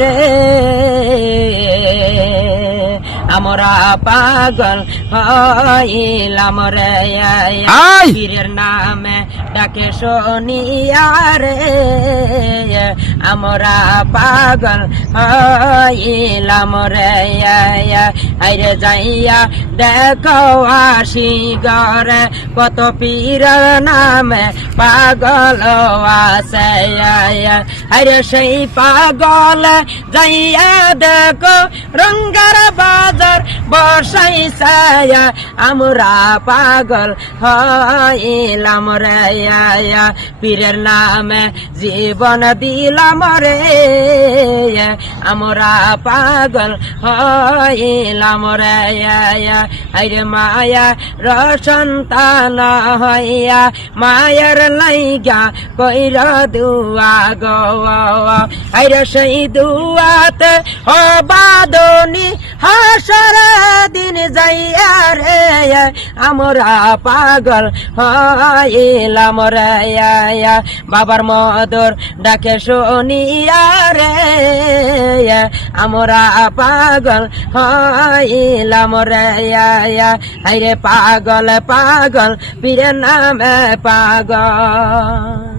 রে আমরা পাগল হইলাম রে পীরের নামে ডাকে শুনিয়া রে আমরা পাগল হইলাম রে আইরে যাইয়া দেখো আসি গরে কত পীরের নামে পাগল আছে আইরে সেই পাগল যাইয়া দেখো রঙ্গার বাজার বসাইছে আমরা পাগল হইলাম রে পীরের নামে জীবন দিলাম রে আমরা পাগল হইলাম রে আইরে মায়া রসন্তান হইয়া মায়ার লাইগা কইর দুয়া গো আইরে সেই দুয়াতে বাদনি হাসর দিন যাইয়া রে আমরা পাগল হইলাম রে বাবার মধুর ডাকে শুনিয়া রে আমরা পাগল হইলাম রে আইরে পাগল পাগল পীরের নামে পাগল।